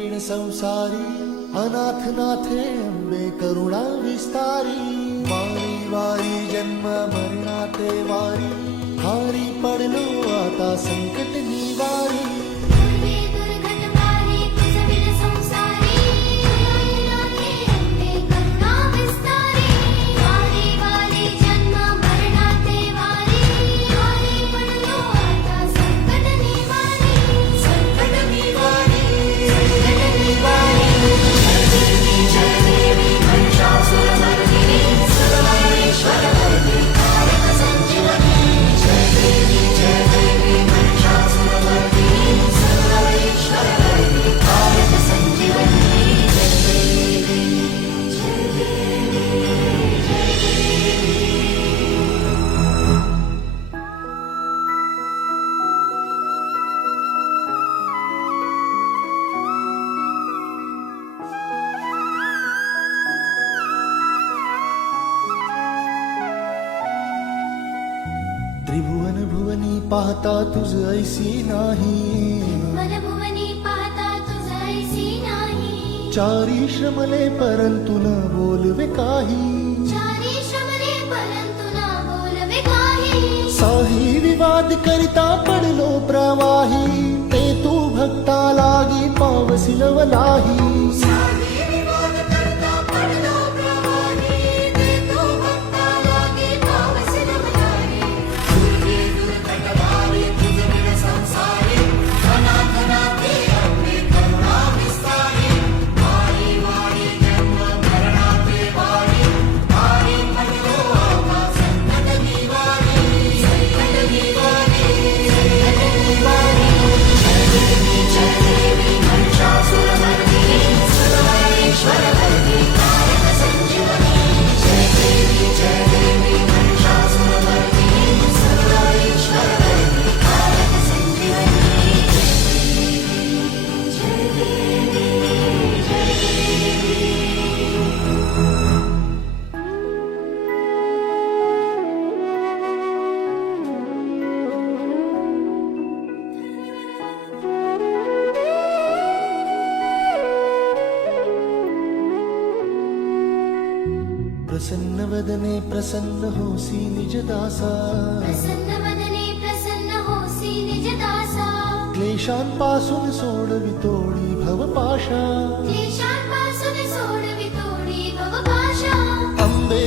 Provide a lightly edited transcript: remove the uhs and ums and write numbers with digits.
विण संसारी अनाथ नाथे अंबे करुणा विस्तारी वारी वारी जन्म मरणाते वारी हारी पडलो आता संकट निवारी त्रिभुवन भुवनी पाहता तुझ ऐसी नाही मनभुवनी पाहता तुझ ऐसी नाही चारी श्रमले परंतु न बोलवे काही चारी श्रमले परंतु न बोलवे काही साही विवाद करिता पडलो प्रवाही ते तू भक्ता लागी पावसिलवलाही प्रसन्न वदने प्रसन्न होसी निज दासा प्रसन्न वदने प्रसन्न होसी निज दासा क्लेशांपासून सोडवितोडी भवपाशा क्लेशांपासून सोडवितोडी भवपाशा अंबे